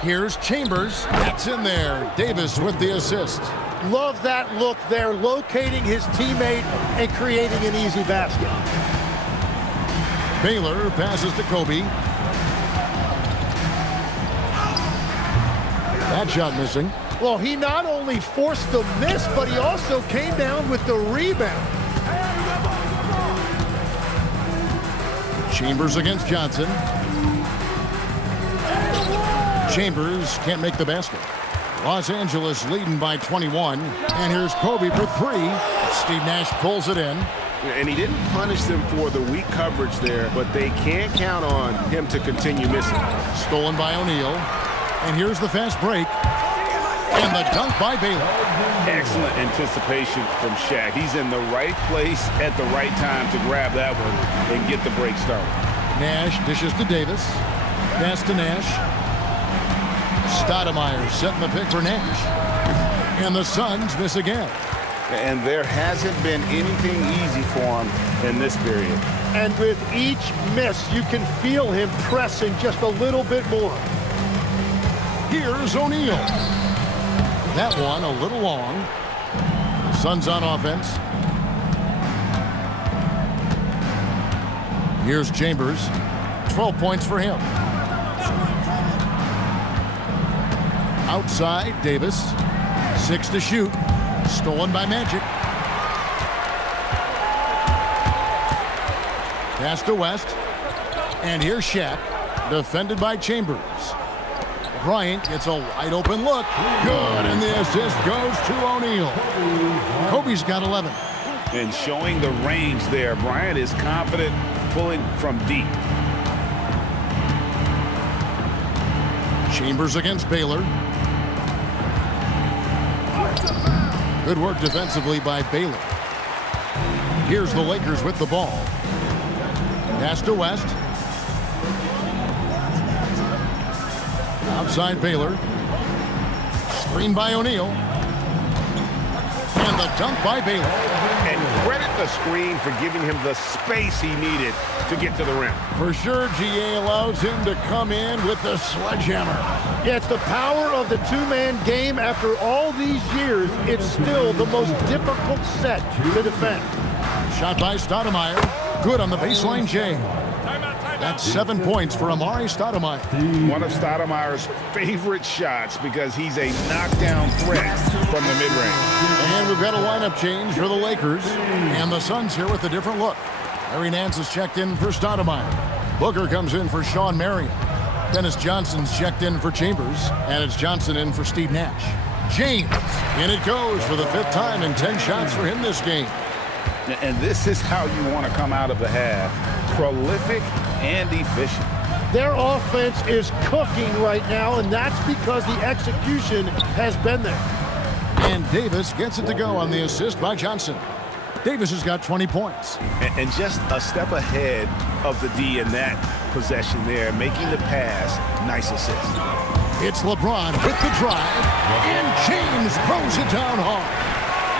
Here's Chambers. That's in there. Davis with the assist. Love that look there, locating his teammate and creating an easy basket. Baylor passes to Kobe. That shot missing. Well, he not only forced the miss, but he also came down with the rebound. Chambers against Johnson. Chambers can't make the basket. Los Angeles leading by 21. And here's Kobe for 3. Steve Nash pulls it in. And he didn't punish them for the weak coverage there, but they can't count on him to continue missing. Stolen by O'Neal. And here's the fast break. And the dunk by Baylor. Excellent anticipation from Shaq. He's in the right place at the right time to grab that one and get the break started. Nash dishes to Davis. Pass to Nash. Stoudemire setting the pick for Nash. And the Suns miss again. And there hasn't been anything easy for him in this period. And with each miss, you can feel him pressing just a little bit more. Here's O'Neal. That one a little long. The Suns on offense. Here's Chambers. 12 points for him. Outside, Davis. 6 to shoot. Stolen by Magic. Pass to West. And here's Shaq. Defended by Chambers. Bryant gets a wide open look. Good, and the assist goes to O'Neal. Kobe's got 11. And showing the range there, Bryant is confident pulling from deep. Chambers against Baylor. Good work defensively by Baylor. Here's the Lakers with the ball. Pass to West. Outside Baylor. Screen by O'Neal. And the dunk by Baylor. And credit the screen for giving him the space he needed to get to the rim. For sure, GA allows him to come in with the sledgehammer. Yeah, it's the power of the two-man game. After all these years, it's still the most difficult set to defend. Shot by Stoudemire. Good on the baseline, Jay. That's 7 points for Amari Stoudemire. One of Stoudemire's favorite shots because he's a knockdown threat from the mid-range. And we've got a lineup change for the Lakers. And the Suns here with a different look. Larry Nance is checked in for Stoudemire. Booker comes in for Sean Marion. Dennis Johnson's checked in for Chambers. And it's Johnson in for Steve Nash. James. And it goes for the 5th time and 10 shots for him this game. And this is how you want to come out of the half. Prolific and efficient. Their offense is cooking right now, and that's because the execution has been there. And Davis gets it to go on the assist by Johnson. Davis has got 20 points. And just a step ahead of the D in that possession there, making the pass. Nice assist. It's LeBron with the drive, and James throws it down hard.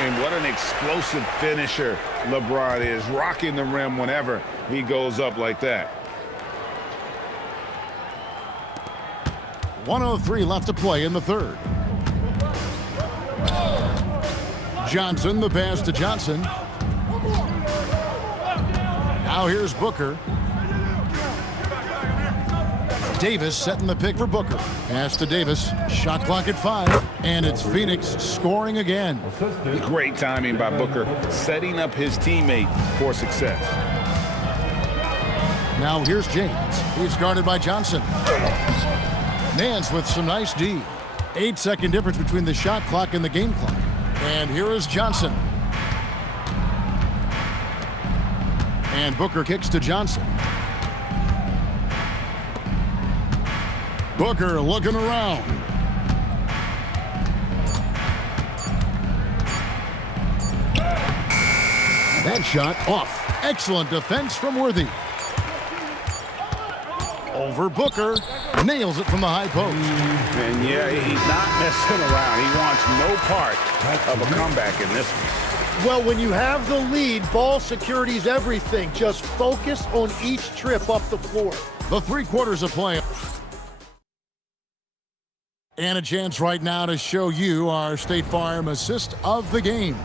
And what an explosive finisher LeBron is, rocking the rim whenever he goes up like that. 1:03 left to play in the third. Johnson, the pass to Johnson. Now here's Booker. Davis setting the pick for Booker. Pass to Davis. Shot clock at 5. And it's Phoenix scoring again. Great timing by Booker, setting up his teammate for success. Now here's James. He's guarded by Johnson. Nance with some nice D. 8-second difference between the shot clock and the game clock. And here is Johnson. And Booker kicks to Johnson. Booker looking around. That shot off. Excellent defense from Worthy. Over Booker. Nails it from the high post. And yeah, he's not messing around. He wants no part of a comeback in this one. Well, when you have the lead, ball security is everything. Just focus on each trip up the floor. The 3 quarters of play. And a chance right now to show you our State Farm assist of the game.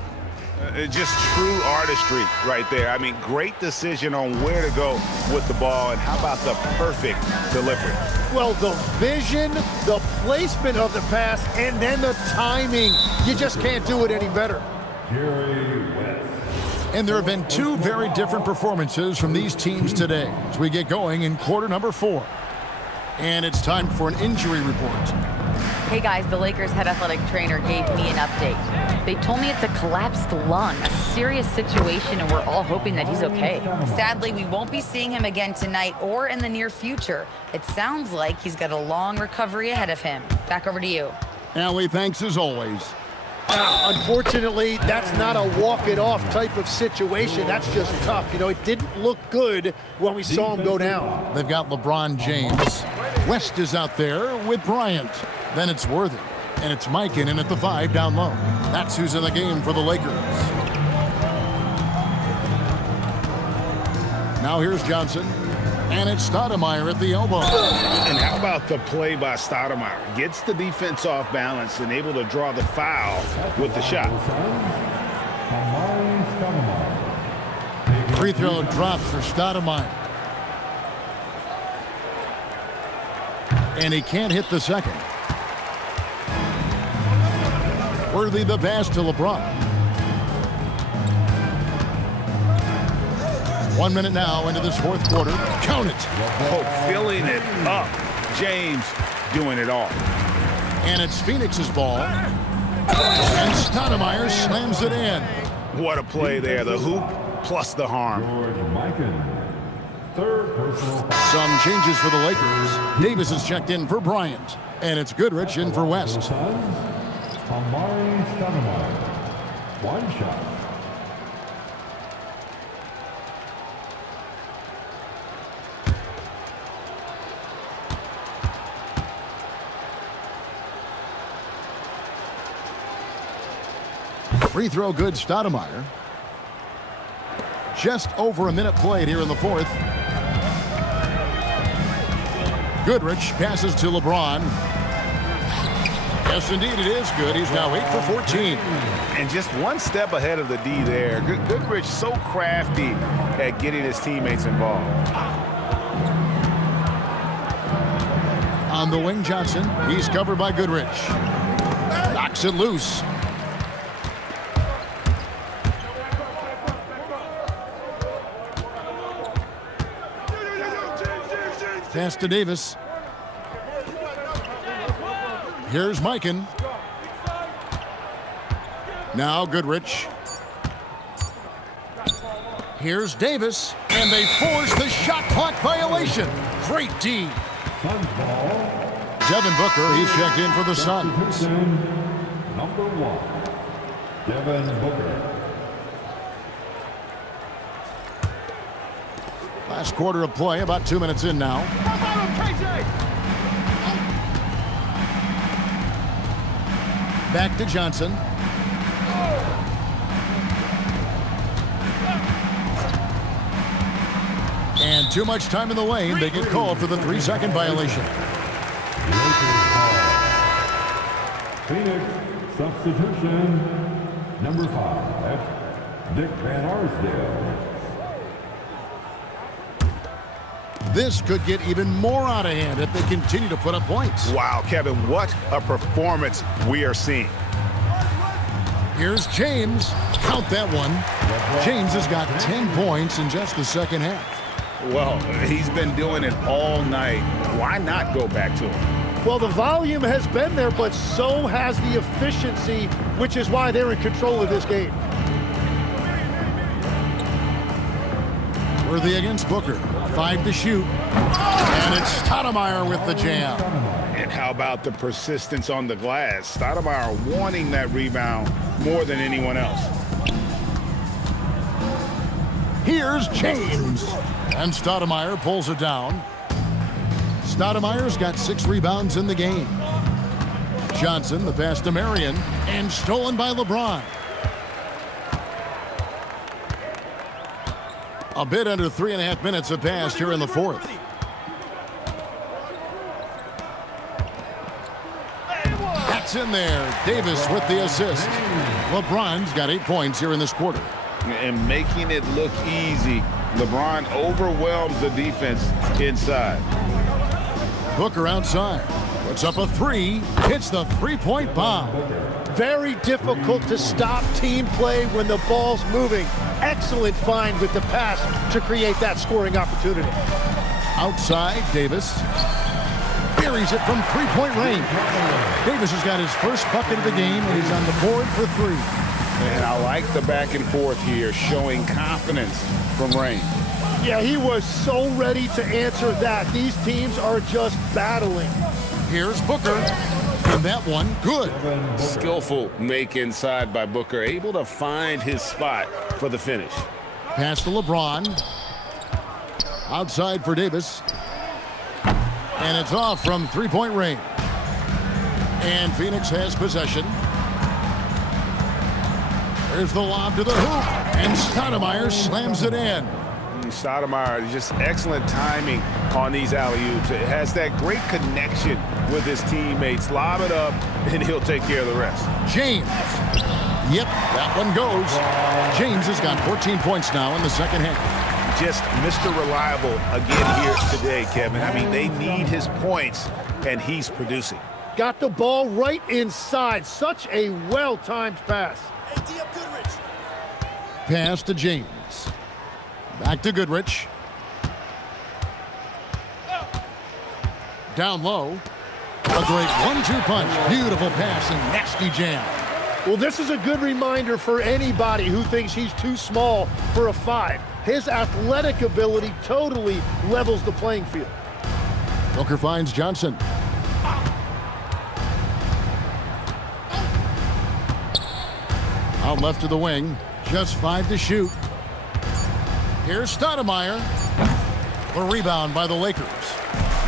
Just true artistry right there. I mean, great decision on where to go with the ball, and how about the perfect delivery? Well, the vision, the placement of the pass, and then the timing. You just can't do it any better. And there have been 2 very different performances from these teams today as we get going in quarter number 4. And it's time for an injury report. Hey guys, the Lakers head athletic trainer gave me an update. They told me it's a collapsed lung, a serious situation, and we're all hoping that he's okay. Sadly, we won't be seeing him again tonight or in the near future. It sounds like he's got a long recovery ahead of him. Back over to you. Allie, thanks as always. Unfortunately, that's not a walk-it-off type of situation. That's just tough. You know, it didn't look good when we saw him go down. They've got LeBron James. West is out there with Bryant. Then it's Worthy. And it's Mikan in at the 5 down low. That's who's in the game for the Lakers. Now here's Johnson. And it's Stoudemire at the elbow. And how about the play by Stoudemire? Gets the defense off balance and able to draw the foul with the shot. Free throw drops for Stoudemire. And he can't hit the second. Worthy the pass to LeBron. 1 minute now into this fourth quarter. Count it. Oh, filling it up. James doing it all. And it's Phoenix's ball. And Stoudemire slams it in. What a play there. The hoop plus the harm. George Mikan. Third personal foul. Some changes for the Lakers. Davis is checked in for Bryant. And it's Goodrich in for West. Suns, Amari Stoudemire. One shot. Free throw good, Stoudemire. Just over a minute played here in the fourth. Goodrich passes to LeBron. Yes, indeed, it is good. He's now 8 for 14. And just one step ahead of the D there. Goodrich so crafty at getting his teammates involved. On the wing, Johnson. He's covered by Goodrich. Knocks it loose. Pass to Davis. Here's Mikan. Now Goodrich. Here's Davis. And they force the shot clock violation. Great D. Suns ball. Devin Booker, he's checked in for the Suns. Substitution number 1. Devin Booker. Last quarter of play, about 2 minutes in now. Back to Johnson. And too much time in the lane. They get called for the 3-second violation. Lakers ball. Phoenix substitution number 5. Dick Van Arsdale. This could get even more out of hand if they continue to put up points. Wow, Kevin, what a performance we are seeing. Here's James. Count that one. James has got 10 points in just the second half. Well, he's been doing it all night. Why not go back to him? Well, the volume has been there, but so has the efficiency, which is why they're in control of this game. Worthy against Booker. 5 to shoot. And it's Stoudemire with the jam. And how about the persistence on the glass? Stoudemire wanting that rebound more than anyone else. Here's James. And Stoudemire pulls it down. Stoudemire's got 6 rebounds in the game. Johnson, the pass to Marion, and stolen by LeBron. A bit under 3.5 minutes have passed here in the fourth. That's in there. Davis with the assist. LeBron's got 8 points here in this quarter. And making it look easy. LeBron overwhelms the defense inside. Booker outside. Puts up a 3. Hits the 3-point bomb. Very difficult to stop team play when the ball's moving. Excellent find with the pass to create that scoring opportunity. Outside, Davis. buries it from three-point range. Davis has got his first bucket of the game, and he's on the board for 3. And I like the back and forth here, showing confidence from Rain. Yeah, he was so ready to answer that. These teams are just battling. Here's Booker. And that one, good. Skillful make inside by Booker, able to find his spot for the finish. Pass to LeBron. Outside for Davis. And it's off from three-point range. And Phoenix has possession. There's the lob to the hoop. And Stoudemire slams it in. Stoudemire, just excellent timing on these alley-oops. It has that great connection with his teammates. Lob it up, and he'll take care of the rest. James. Yep, that one goes. James has got 14 points now in the second half. Just Mr. Reliable again here today, Kevin. I mean, they need his points, and he's producing. Got the ball right inside. Such a well-timed pass. Pass to James. Back to Goodrich. Down low. A great 1-2 punch. Beautiful pass and nasty jam. Well, this is a good reminder for anybody who thinks he's too small for a 5. His athletic ability totally levels the playing field. Booker finds Johnson. Out left to the wing. Just 5 to shoot. Here's Stoudemire. The rebound by the Lakers.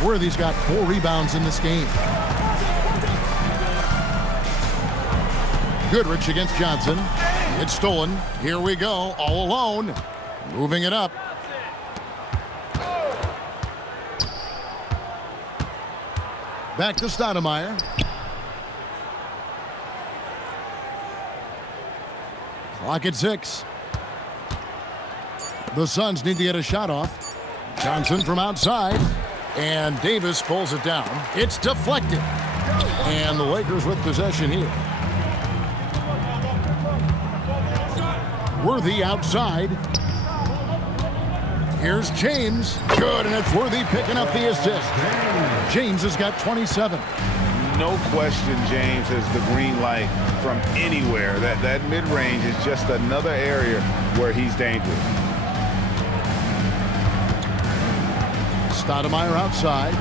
Worthy's got 4 rebounds in this game. Goodrich against Johnson. It's stolen. Here we go, all alone. Moving it up. Back to Stoudemire. Clock at 6. The Suns need to get a shot off. Johnson from outside. And Davis pulls it down. It's deflected. And the Lakers with possession here. Worthy outside. Here's James. Good, and it's Worthy picking up the assist. James has got 27. No question James has the green light from anywhere. That mid-range is just another area where he's dangerous. Stoudemire outside.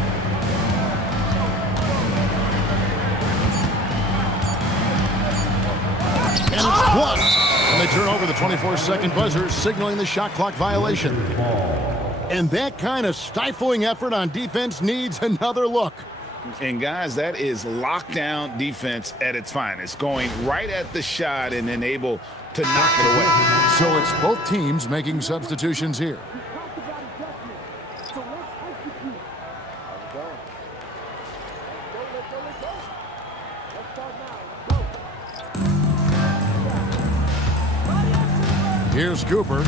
And it's blocked. And they turn over the 24-second buzzer, signaling the shot clock violation. And that kind of stifling effort on defense needs another look. And guys, that is lockdown defense at its finest, going right at the shot and then able to knock it away. So it's both teams making substitutions here. Here's Cooper.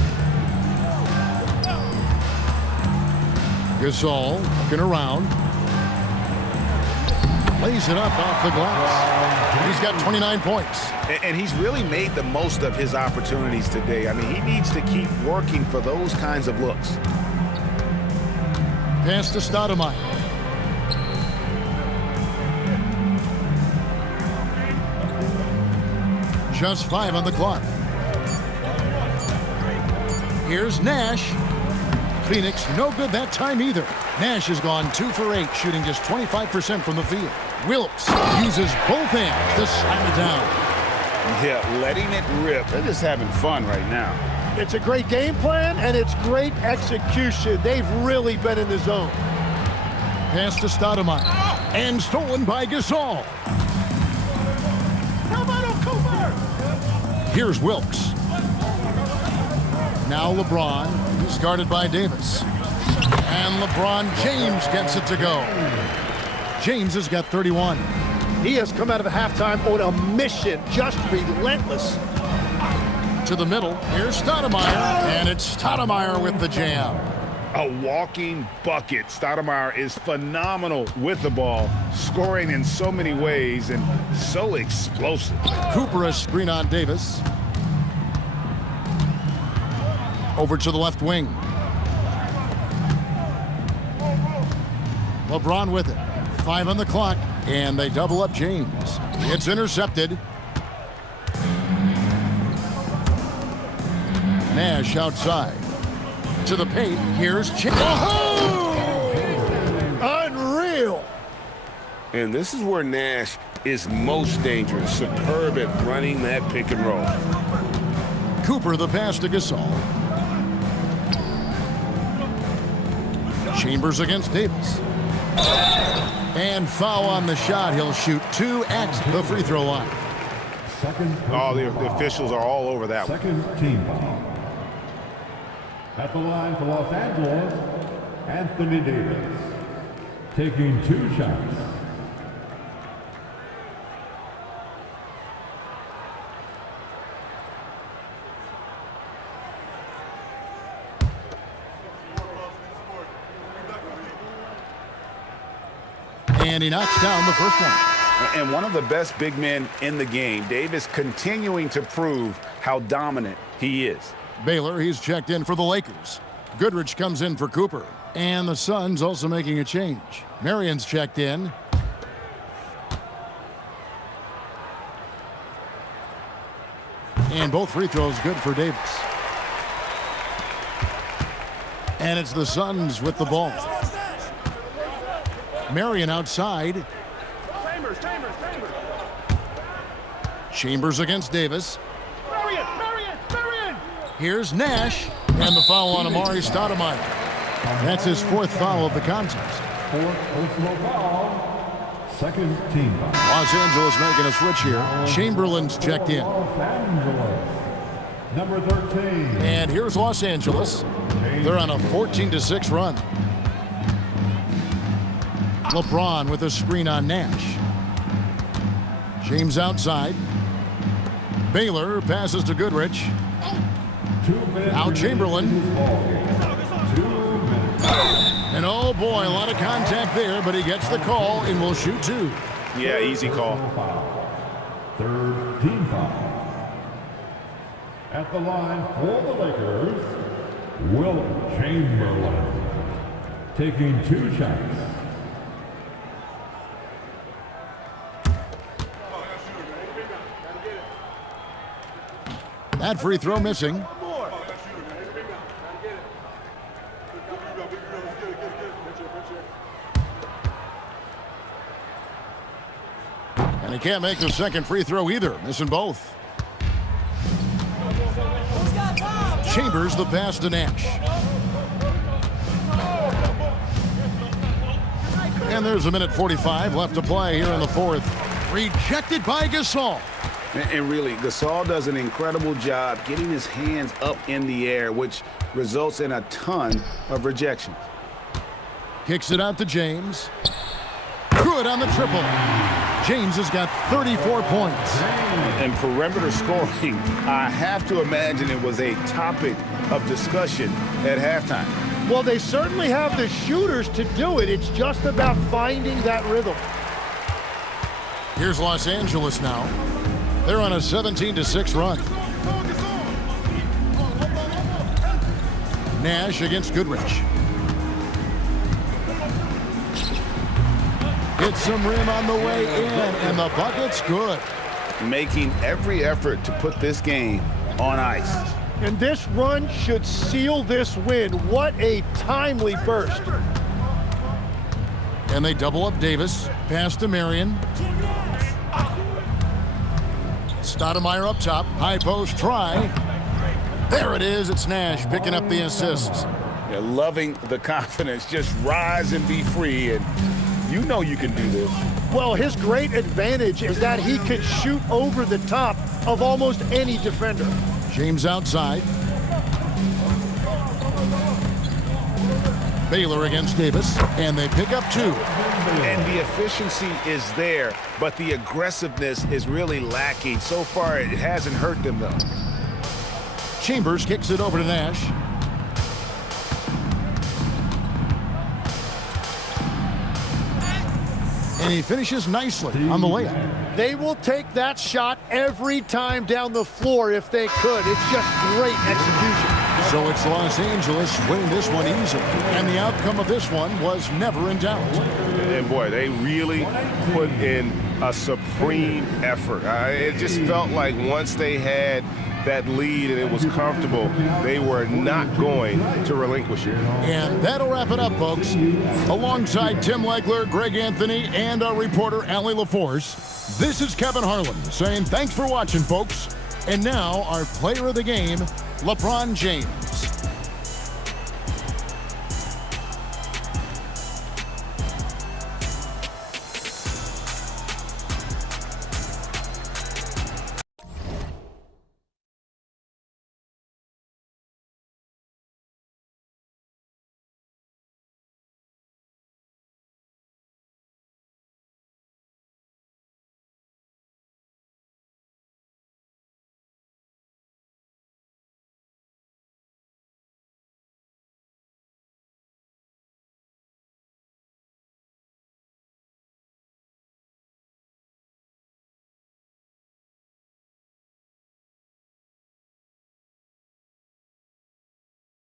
Gasol looking around. Lays it up off the glass. He's got 29 points. And he's really made the most of his opportunities today. I mean, he needs to keep working for those kinds of looks. Pass to Stoudemire. Just 5 on the clock. Here's Nash. Phoenix, no good that time either. Nash has gone 2 for 8, shooting just 25% from the field. Wilkes uses both hands to slam it down. Yeah, letting it rip. They're just having fun right now. It's a great game plan, and it's great execution. They've really been in the zone. Pass to Stoudemire. And stolen by Gasol. Here's Wilkes. Now LeBron. He's guarded by Davis. And LeBron James gets it to go. James has got 31. He has come out of the halftime on a mission, just relentless. To the middle. Here's Stoudemire. And it's Stoudemire with the jam. A walking bucket. Stoudemire is phenomenal with the ball, scoring in so many ways and so explosive. Cooper a screen on Davis. Over to the left wing. LeBron with it. 5 on the clock, and they double up James. It's intercepted. Nash outside. To the paint. Here's James. Oh! Unreal. And this is where Nash is most dangerous. Superb at running that pick and roll. Cooper the pass to Gasol. Chambers against Davis. And foul on the shot. He'll shoot 2 at the free throw line. Oh, the officials are all over that one. Second team foul. At the line for Los Angeles, Anthony Davis. Taking 2 shots. And he knocks down the first one. And one of the best big men in the game, Davis, continuing to prove how dominant he is. Baylor, he's checked in for the Lakers. Goodrich comes in for Cooper. And the Suns also making a change. Marion's checked in. And both free throws good for Davis. And it's the Suns with the ball. Marion outside. Chambers against Davis. Here's Nash, and the foul on Amari Stoudemire. That's his 4th foul of the contest. 4th personal foul. Second team foul. Los Angeles making a switch here. Chamberlain's checked in. Los Angeles. Number 13. And here's Los Angeles. They're on a 14-6 run. LeBron with a screen on Nash. James outside. Baylor passes to Goodrich. Now Chamberlain. And oh boy, a lot of contact there, but he gets the call and will shoot 2. Yeah, easy call. Third team foul. At the line for the Lakers, Wilt Chamberlain. Taking 2 shots. That free throw missing. And he can't make the second free throw either, missing both. Chambers the pass to Nash. And there's a minute 45 left to play here in the 4th. Rejected by Gasol. And really, Gasol does an incredible job getting his hands up in the air, which results in a ton of rejections. Kicks it out to James. Good on the triple. James has got 34 points. And perimeter scoring, I have to imagine it was a topic of discussion at halftime. Well, they certainly have the shooters to do it. It's just about finding that rhythm. Here's Los Angeles now. They're on a 17-6 run. Nash against Goodrich. Hits some rim on the way in, and the bucket's good. Making every effort to put this game on ice. And this run should seal this win. What a timely burst. And they double up Davis. Pass to Marion. Stoudemire up top. High post try. There it is. It's Nash picking up the assist. Yeah, loving the confidence. Just rise and be free. And you know you can do this. Well, his great advantage is that he could shoot over the top of almost any defender. James outside. Baylor against Davis, and they pick up 2. And the efficiency is there, but the aggressiveness is really lacking. So far, it hasn't hurt them, though. Chambers kicks it over to Nash. And he finishes nicely on the layup. They will take that shot every time down the floor if they could. It's just great execution. So it's Los Angeles winning this one easily. And the outcome of this one was never in doubt. And boy, they really put in a supreme effort. It just felt like once they had that lead and it was comfortable, they were not going to relinquish it. And that'll wrap it up, folks. Alongside Tim Legler, Greg Anthony, and our reporter, Allie LaForce, this is Kevin Harlan saying thanks for watching, folks. And now our player of the game, LeBron James.